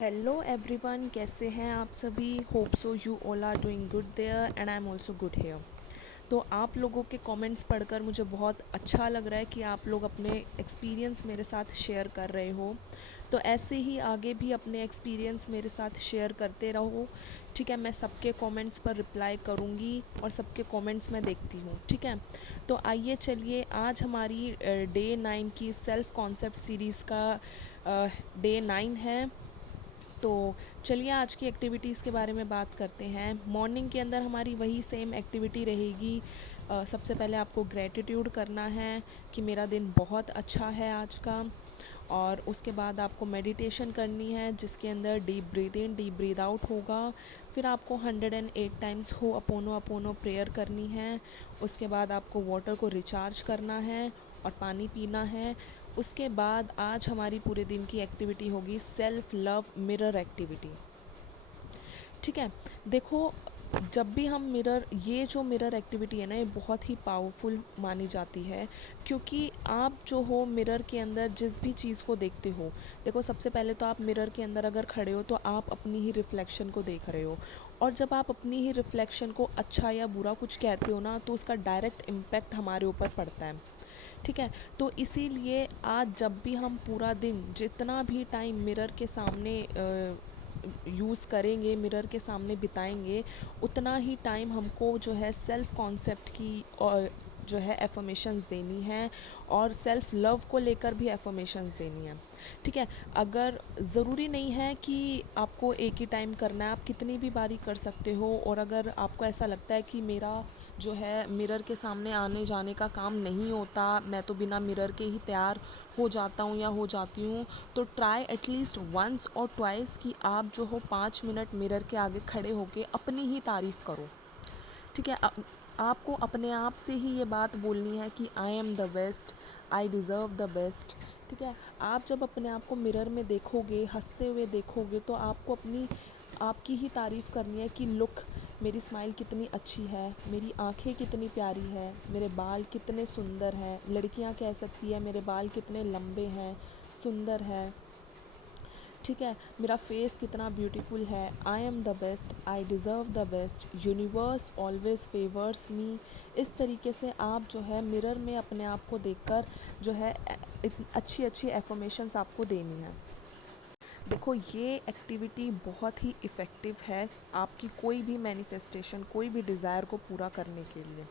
Hello everyone, कैसे हैं आप सभी। Hope so you all are doing good there and I am also good here. तो आप लोगों के कमेंट्स पढ़कर मुझे बहुत अच्छा लग रहा है कि आप लोग अपने एक्सपीरियंस मेरे साथ शेयर कर रहे हो। तो ऐसे ही आगे भी अपने एक्सपीरियंस मेरे साथ शेयर करते रहो। ठीक है, मैं सबके कमेंट्स पर रिप्लाई करूँगी और सबके कमेंट्स मैं देखती हूँ। ठीक है, तो आइए चलिए, आज हमारी डे 9 की सेल्फ कॉन्सेप्ट सीरीज़ का डे 9 है। तो चलिए आज की एक्टिविटीज़ के बारे में बात करते हैं। मॉर्निंग के अंदर हमारी वही सेम एक्टिविटी रहेगी। सबसे पहले आपको ग्रेटिट्यूड करना है कि मेरा दिन बहुत अच्छा है आज का। और उसके बाद आपको मेडिटेशन करनी है जिसके अंदर डीप ब्रीथ इन डीप ब्रीथ आउट होगा। फिर आपको 108 टाइम्स हो अपोनो अपोनो प्रेयर करनी है। उसके बाद आपको वाटर को रिचार्ज करना है और पानी पीना है। उसके बाद आज हमारी पूरे दिन की एक्टिविटी होगी सेल्फ लव मिरर एक्टिविटी। ठीक है, देखो, जब भी हम ये जो मिरर एक्टिविटी है ना, ये बहुत ही पावरफुल मानी जाती है। क्योंकि आप जो हो मिरर के अंदर जिस भी चीज़ को देखते हो, देखो सबसे पहले तो आप मिरर के अंदर अगर खड़े हो तो आप अपनी ही रिफ्लेक्शन को देख रहे हो। और जब आप अपनी ही रिफ्लेक्शन को अच्छा या बुरा कुछ कहते हो ना, तो उसका डायरेक्ट इम्पैक्ट हमारे ऊपर पड़ता है। ठीक है, तो इसीलिए आज जब भी हम पूरा दिन जितना भी टाइम मिरर के सामने यूज़ करेंगे, मिरर के सामने बिताएंगे, उतना ही टाइम हमको जो है सेल्फ कॉन्सेप्ट की और जो है एफर्मेशंस देनी है और सेल्फ लव को लेकर भी एफर्मेशंस देनी है। ठीक है, अगर ज़रूरी नहीं है कि आपको एक ही टाइम करना है, आप कितनी भी बारी कर सकते हो। और अगर आपको ऐसा लगता है कि मेरा जो है मिरर के सामने आने जाने का काम नहीं होता, मैं तो बिना मिरर के ही तैयार हो जाता हूँ या हो जाती हूँ, तो ट्राई एटलीस्ट वंस और ट्वाइस कि आप जो हो 5 मिनट मिरर के आगे खड़े होके अपनी ही तारीफ़ करो। ठीक है, आपको अपने आप से ही ये बात बोलनी है कि आई am the best, I deserve the best. ठीक है, आप जब अपने आप को मिरर में देखोगे, हंसते हुए देखोगे, तो आपको आपकी ही तारीफ़ करनी है कि लुक, मेरी स्माइल कितनी अच्छी है, मेरी आंखें कितनी प्यारी है, मेरे बाल कितने सुंदर हैं। लड़कियां कह सकती है मेरे बाल कितने लंबे हैं, सुंदर है। ठीक है, मेरा फेस कितना ब्यूटीफुल है। I am the best, I deserve the best, universe always favours me. इस तरीके से आप जो है मिरर में अपने आप को देखकर जो है अच्छी अच्छी एफर्मेशंस आपको देनी है। देखो, ये एक्टिविटी बहुत ही इफ़ेक्टिव है आपकी कोई भी मैनिफेस्टेशन, कोई भी डिज़ायर को पूरा करने के लिए।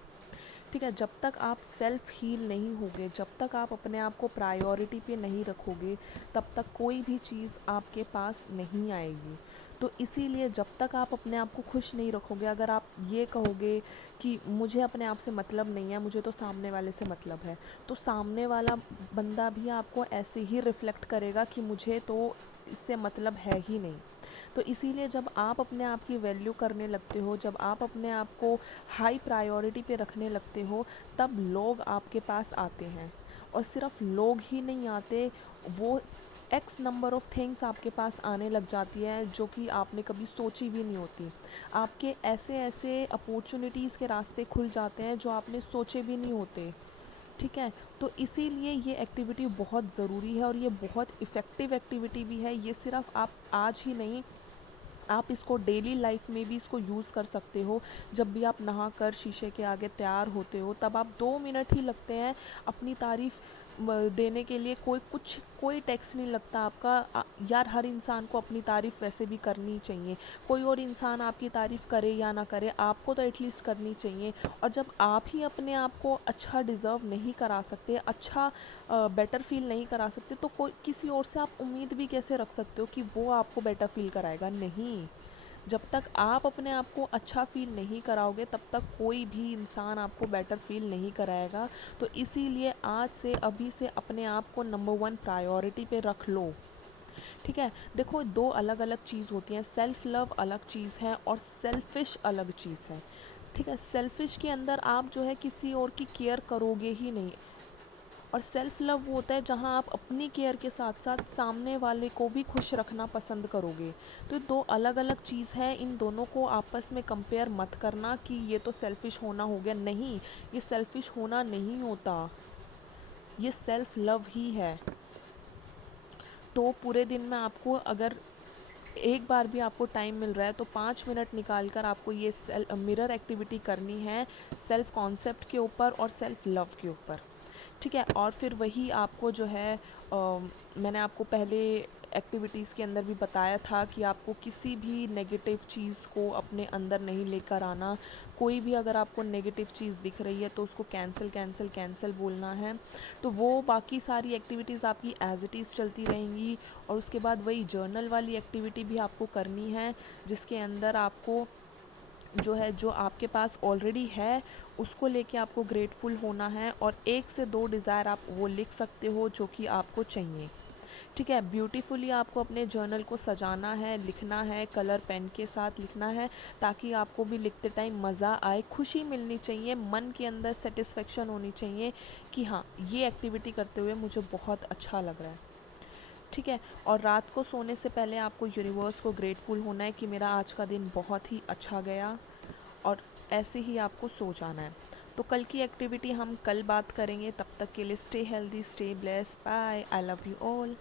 ठीक है, जब तक आप सेल्फ हील नहीं होगे, जब तक आप अपने आप को प्रायोरिटी पे नहीं रखोगे, तब तक कोई भी चीज़ आपके पास नहीं आएगी। तो इसीलिए जब तक आप अपने आप को खुश नहीं रखोगे, अगर आप ये कहोगे कि मुझे अपने आप से मतलब नहीं है, मुझे तो सामने वाले से मतलब है, तो सामने वाला बंदा भी आपको ऐसे ही रिफ्लेक्ट करेगा कि मुझे तो इससे मतलब है ही नहीं। तो इसीलिए जब आप अपने आप की वैल्यू करने लगते हो, जब आप अपने आप को हाई प्रायोरिटी पे रखने लगते हो, तब लोग आपके पास आते हैं। और सिर्फ लोग ही नहीं आते, वो एक्स नंबर ऑफ़ थिंग्स आपके पास आने लग जाती है जो कि आपने कभी सोची भी नहीं होती। आपके ऐसे ऐसे अपॉर्चुनिटीज़ के रास्ते खुल जाते हैं जो आपने सोचे भी नहीं होते। ठीक है, तो इसीलिए ये एक्टिविटी बहुत ज़रूरी है और ये बहुत इफ़ेक्टिव एक्टिविटी भी है। ये सिर्फ आप आज ही नहीं, आप इसको डेली लाइफ में भी इसको यूज़ कर सकते हो। जब भी आप नहा कर शीशे के आगे तैयार होते हो, तब आप 2 मिनट ही लगते हैं अपनी तारीफ़ देने के लिए। कोई टैक्स नहीं लगता आपका। यार, हर इंसान को अपनी तारीफ़ वैसे भी करनी चाहिए। कोई और इंसान आपकी तारीफ़ करे या ना करे, आपको तो एटलीस्ट करनी चाहिए। और जब आप ही अपने आप को अच्छा डिज़र्व नहीं करा सकते, अच्छा बेटर फ़ील नहीं करा सकते, तो कोई किसी और से आप उम्मीद भी कैसे रख सकते हो कि वो आपको बेटर फ़ील कराएगा? नहीं। जब तक आप अपने आप को अच्छा फ़ील नहीं कराओगे, तब तक कोई भी इंसान आपको बेटर फ़ील नहीं कराएगा। तो इसीलिए आज से, अभी से अपने आप को नंबर 1 प्रायोरिटी पे रख लो। ठीक है, देखो, 2 अलग अलग चीज़ होती हैं। सेल्फ़ लव अलग चीज़ है और सेल्फ़िश अलग चीज़ है। ठीक है, सेल्फ़िश के अंदर आप जो है किसी और की केयर करोगे ही नहीं। और सेल्फ लव वो होता है जहाँ आप अपनी केयर के साथ साथ सामने वाले को भी खुश रखना पसंद करोगे। तो 2 अलग अलग चीज़ है, इन दोनों को आपस में कंपेयर मत करना कि ये तो सेल्फिश होना हो गया। नहीं, ये सेल्फिश होना नहीं होता, ये सेल्फ लव ही है। तो पूरे दिन में आपको अगर एक बार भी आपको टाइम मिल रहा है तो 5 मिनट निकाल कर आपको ये मिरर एक्टिविटी करनी है, सेल्फ कॉन्सेप्ट के ऊपर और सेल्फ लव के ऊपर, ठीक है। और फिर वही आपको जो है मैंने आपको पहले एक्टिविटीज़ के अंदर भी बताया था कि आपको किसी भी नेगेटिव चीज़ को अपने अंदर नहीं लेकर आना। कोई भी अगर आपको नेगेटिव चीज़ दिख रही है तो उसको कैंसिल कैंसिल कैंसिल बोलना है। तो वो बाकी सारी एक्टिविटीज़ आपकी एज इट इज़ चलती रहेंगी। और उसके बाद वही जर्नल वाली एक्टिविटी भी आपको करनी है, जिसके अंदर आपको जो है, जो आपके पास ऑलरेडी है उसको लेके आपको ग्रेटफुल होना है। और 1 से 2 डिज़ायर आप वो लिख सकते हो जो कि आपको चाहिए, ठीक है। ब्यूटीफुली आपको अपने जर्नल को सजाना है, लिखना है, कलर पेन के साथ लिखना है, ताकि आपको भी लिखते टाइम मज़ा आए, खुशी मिलनी चाहिए, मन के अंदर सेटिस्फेक्शन होनी चाहिए कि हाँ, ये एक्टिविटी करते हुए मुझे बहुत अच्छा लग रहा है, ठीक है। और रात को सोने से पहले आपको यूनिवर्स को ग्रेटफुल होना है कि मेरा आज का दिन बहुत ही अच्छा गया, और ऐसे ही आपको सो जाना है। तो कल की एक्टिविटी हम कल बात करेंगे, तब तक के लिए stay healthy, stay blessed, bye, I love you all.